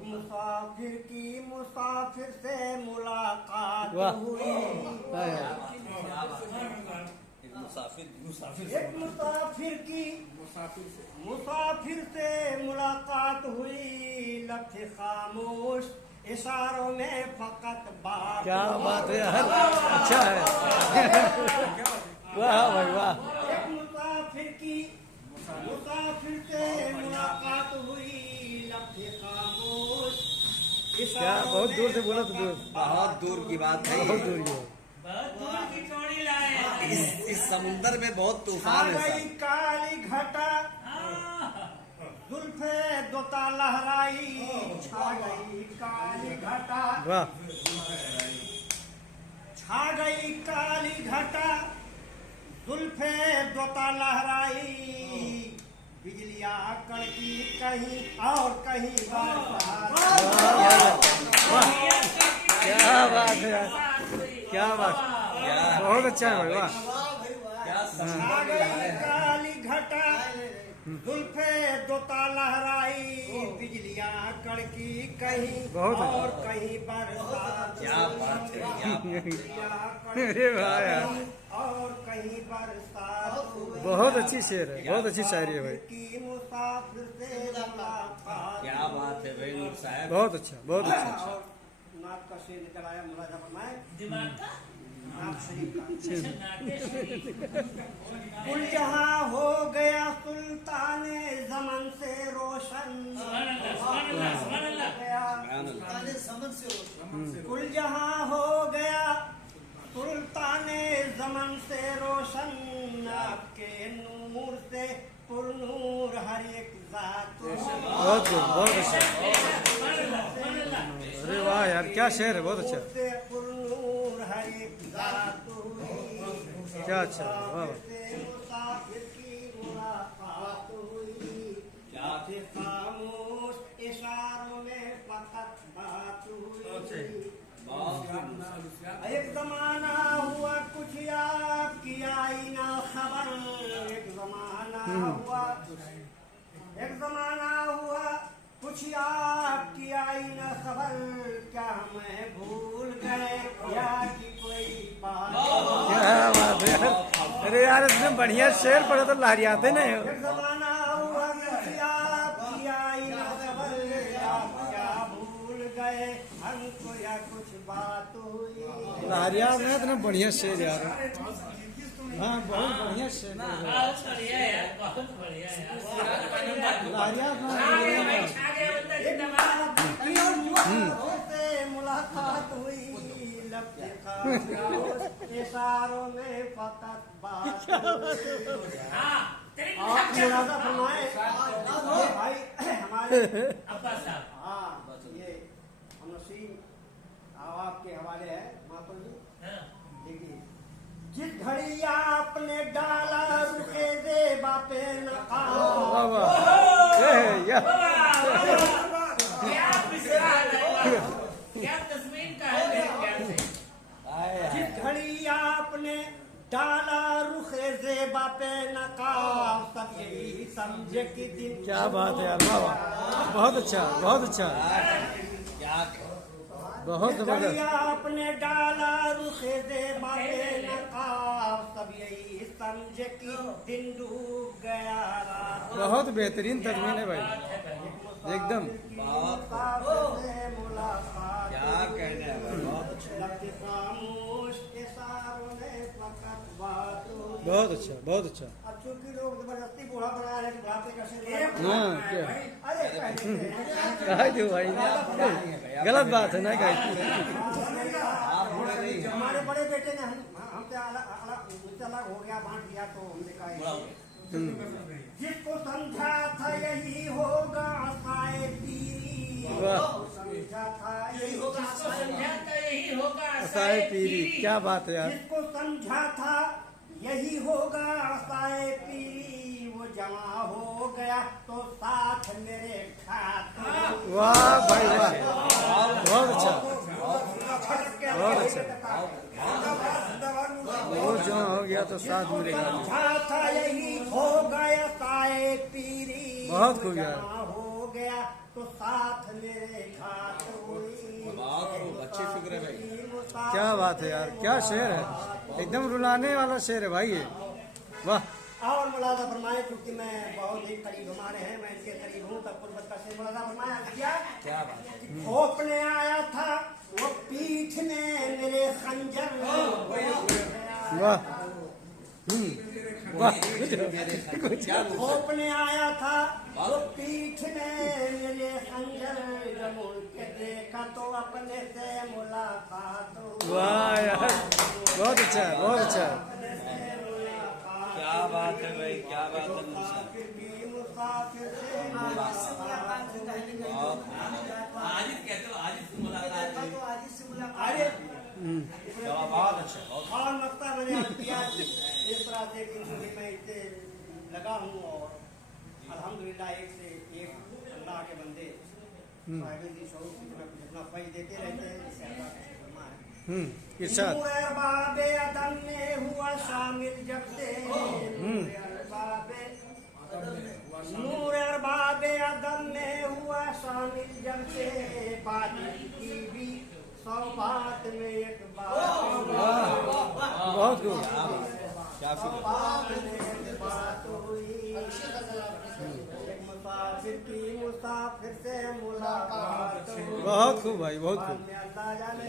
मुसाफिर की मुसाफिर से मुलाकात हुई। एक मुसाफिर की मुसाफिर से मुलाकात हुई, लब थे खामोश इशारों में फकत बात। क्या बात है यार, अच्छा है। वाह भाई वाह। एक मुसाफिर की मुसाफिर से मुलाकात हुई, लब थे खामोश क्या बहुत दूर से बोला तो दूर, बहुत दूर की बात है, बहुत दूर की। इस समुंदर में बहुत तूफान है। काली घटा जुल्फे दोता लहराई, छा गई काली घटा, वाह। छा गई काली घटा जुल्फे दोता लहराई, बिजलियां कड़की कहीं और कहीं बरसात। क्या बात है यार, क्या बात, बहुत अच्छा है भाई वाह। छा गई काली घटा जुल्फे दोता लहराई, बिजलियां कड़की कहीं और कहीं बरसात। क्या बात है, अरे वाह यार, और कहीं बरसात। बहुत अच्छी शेर है, बहुत अच्छी शायरी है भाई। की मुसाफिर से मुलाकात। क्या बात है भाई नूर साहब, बहुत अच्छा, बहुत अच्छा। और नाक का शेर निकल आया मुलाजा फरमाए, दिमाग का नाक शरीफ का। नाटे कुल जहां हो गया सुल्ताने ज़मन से रोशन, कुल जहां हो गया सुल्ताने ज़मन से रोशन, आपके नूर से पुरनूर हर एक जात। बहुत खूब, बहुत अच्छा। अरे वाह यार, क्या शेर है, बहुत अच्छा, से पुरनूर हर एक जात हुई। क्या अच्छा, वाह। मुसाफिर की मुलाकात हुई, क्या थे खामोश इशारों में फकत बात हुई। एक जमाना हुआ कुछ आपकी आई ना खबर, एक जमाना हुआ कुछ आपकी आई ना खबर, क्या हमें भूल गए या कि कोई बात। क्या बात है यार, अरे यार इतने बढ़िया शेर पढ़े तो लहरियाते नहीं हो। एक जमाना हुआ कुछ आपकी आई ना खबर, क्या भूल गए हमको या कुछ बात हुई। लहरियात में इतने बढ़िया शेर यार, हाँ बहुत बढ़िया शेर है। बहुत बढ़िया यार, बहुत बढ़िया यार। लहरियात में से मुलाकात हुई, लब के खामोश इशारों में फकत बात हुई। आप मुलाजा फरमाए भाई हमारे अब्बा साहब, हाँ ये हम नसीम आपके हवाले है मातो जी। देखिए, जिस घड़ी आपने डाला रुके ज़ेबा पे नकाब, वाह वाह, क्या मिसाल है, क्या तस्वीर का है मेरे प्यार से। जिस घड़ी आपने डाला रुखे ज़ेबा पे नकाब, सब यही समझे कि दिन। क्या बात है यार, वाह वाह, बहुत अच्छा, बहुत अच्छा, बहुत घड़ी जबरदस्त। आपने डाला रुखे ज़ेबा पे नकाब, सब यही समझे कि दिन डूब गया रात। बहुत बेहतरीन तजमीन है भाई, एकदम। मुलाकात क्या कहने हैं भाई, बहुत अच्छा, खामोश इशारों में फकत बात हुई। बहुत अच्छा, बहुत अच्छा। अब चूंकि लोग जबरदस्ती बूढ़ा बना रहे हैं, बुढ़ापे का शेर। हाँ क्या अरे कहते हैं कह दो भाई, गलत बात है ना कह। हमारे बड़े बेटे ने हमसे अलग हो गया, बांट दिया, तो हमने कहा जिसको समझा था यही होगा आसाए पीरी, समझा था यही होगा आसाए पीरी, क्या बात है यार, जिसको समझा था यही होगा आसाए पीरी, वो जमा हो गया तो साथ मेरे खाते। वाह भाई वाह, बहुत अच्छा, बहुत अच्छा। वो जो हो गया तो साथ मिलेगा, था यही हो गया साए पीरी, बहुत खूब यार। जमा हो गया तो साथ मेरे घाट हुई। बहुत खूब, अच्छी फिक्र है भाई। क्या बात है यार, क्या शेर है, एकदम रुलाने वाला शेर है भाई ये, वाह। और मुलाजा फरमाए, क्योंकि मैं बहुत ही करीब हमारे हैं, मैं इनके करीब हूँ, तब कुर्बत का शेर मुलाजा फरमाया क्या बात है। खोपने आया था वो पीठ में मेरे खंजर, वाह वाह। खोपने आया था वो पीठ में मेरे खंजर, जब उनके देखा तो अपने से मुलाकात हुई। वाह यार, बहुत अच्छा है, बहुत अच्छा है। क्या बात है भाई, क्या बात है नूर साहब। मुसाफिर से अरे बहुत अच्छा, बहुत और मक्ता मैंने अर्ज किया इस तरह से कि मैं इससे लगा हूँ, और अल्हम्दुलिल्लाह एक से एक अल्लाह के बंदे साहिब दी शौक की जितना फैज देते रहते हैं, जिससे अल्लाह का शुक्रमा है। इरशाद। नूर अरबाबे अदम में हुआ शामिल जब से, नूर अरबाबे अदम में हुआ शामिल जब से, बात की भी सौ बात में एक बात, बहुत खूब। क्या सौ फिक्र। बात में एक बात हुई। एक मुसाफिर की मुसाफिर से मुलाकात हुई। बहुत खूब भाई, बहुत खूब। अल्लाह जाने